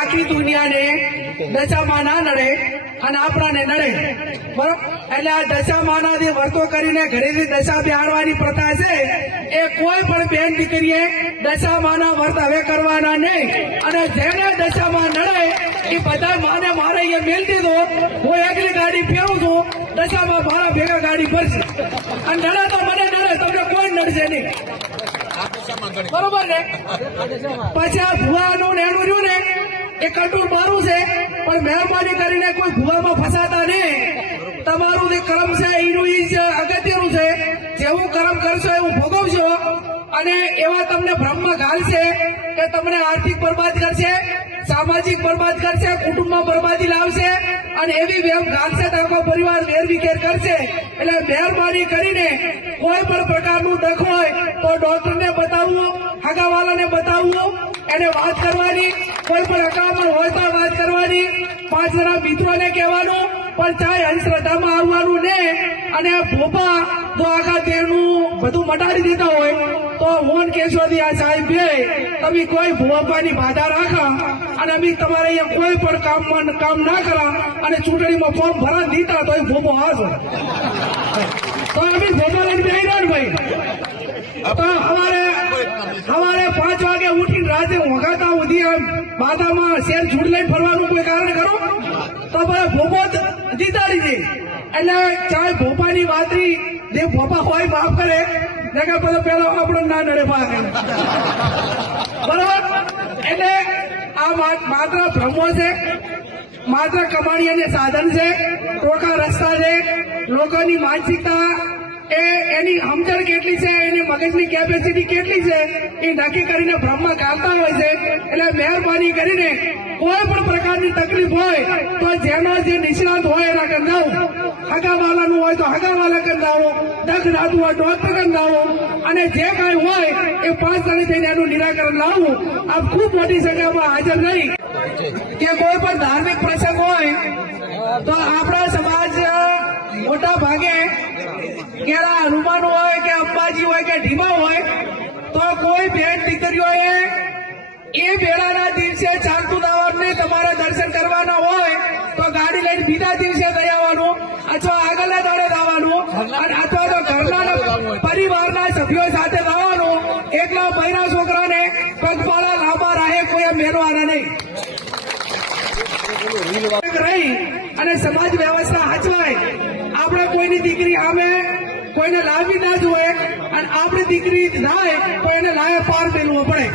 આખી દુનિયાને દશામાં ના નડે અને આપણાને નડે, બરોબર? એટલે આ દશામાના વર્તો કરીને ઘરેથી દશા બેહાડવાની પ્રથા છે એ કોઈ પણ બેન દીકરીએ દશામાના વર્ત હવે કરવાના નહીં. અને જેને દશામાં નડે એ બધા માને મારે અહીંયા મેલ દીધો, હું એકલી ગાડી ફેરું છું, દશામાં મારા ભેગા ગાડી ભરશે અને નડે તો મને નડે, તમને કોઈ નડશે નહીં, બરોબર ને? પછી આ ભુવાનું ને એનું રહ્યું ને એ કંટ્રોલ મારું છે, પણ મહેરબાની કરીને કોઈ ભુવામાં ફસાતા નહીં. તમારું જે કર્મ છે એનું જ અગત્યનું છે, જેવું કર્મ કરશો એવું ભોગવશો. અને એવા તમને બ્રહ્મ ઘાલશે કે તમને આર્થિક બરબાદ કરશે, સામાજિક બરબાદ કરશે, કુટુંબમાં બરબાદી લાવશે અને એવી વેમ ઘાલશે તમારો પરિવાર વેરવિખેર કરશે. એટલે મહેરબાની કરીને કોઈ પણ પ્રકારનું દખ હોય તો ડોક્ટરને બતાવવું, હગાવાલાને બતાવવું, એને વાત કરવાની, કોઈ પણ અકામણ હોય તો વાત કરવાની, 5 જણા મિત્રોને કહેવાનું, પણ ચાહે અંધશ્રદ્ધામાં આવવાનું ને. અને ભોપા જો આખા દેહનું બધું મટાડી દેતા હોય તો મોહન કેશોદી આ સાહેબ બે તમે કોઈ ભોપાની બાધા રાખા અને અમે તમારે અહીંયા કોઈ પણ કામ ના કરા અને ચૂંટણીમાં ફોર્મ ભરા દીધા તો ભોપો હાજો તો અમે ભોપા લઈને બેહી રહ્યા ને ભાઈ. તો સવારે 5 વાગે ઉઠીને રાતે વગાતા સુધી બાધામાં શેર છૂટ લઈને ફરવાનું કોઈ કારણ કરો તો ભાઈ ભોપો જીતાડી દે. એટલે ચાહે ભોપાની વાતરી જે ભોપા હોય માફ કરે ને પેલો આપણો ના નડે ભાગ, બરોબર? એટલે આ માત્ર ભ્રમો છે, માત્ર કમાણીને સાધન છે, ટોકા રસ્તા છે. લોકોની માનસિકતા એની સમજણ કેટલી છે, એની મગજની કેપેસિટી કેટલી છે એ નક્કી કરીને ભ્રમમાં ગાતા હોય છે. એટલે મહેરબાની કરીને કોઈ પણ પ્રકારની તકલીફ હોય તો જેનો જે નિષ્ણાત હોય એના કંદાવો, હગાવાલાનું હોય તો હગાવાલા કંદાવો, દખ નાતું હોય ડોક્ટર કંદાવો, અને જે કાંઈ હોય એ 5 જણે થઈને એનું નિરાકરણ લાવવું. આપ ખૂબ મોટી સંખ્યામાં હાજર રહી કે કોઈ પણ ધાર્મિક પ્રસંગ હોય તો આપણા સમાજ મોટા ભાગે કેળા હનુમાન હોય કે અંબાજી હોય કે ઢીમા હોય તો કોઈ બેન દીકરીઓએ એ વેળાના દિવસે ચાલતું દાવાનું નહીં, તમારે દર્શન કરવાના હોય તો ગાડી લઈને બીજા દિવસે જઈ આવવાનું અથવા આગળના દાડે જવાનું, અથવા તો ઘરના પરિવારના સભ્યો સાથે જવાનું. એકલા બૈરા છોકરાને પગપાળા લાંબા રાહે કોઈ મેળવાના નહીં રહી અને સમાજ વ્યવસ્થા હચવાય. આપણે કોઈની દીકરી સામે કોઈને લાવી ના જોઈએ અને આપણી દીકરી થાય તો એને લાવે પાર મેળવો પડે.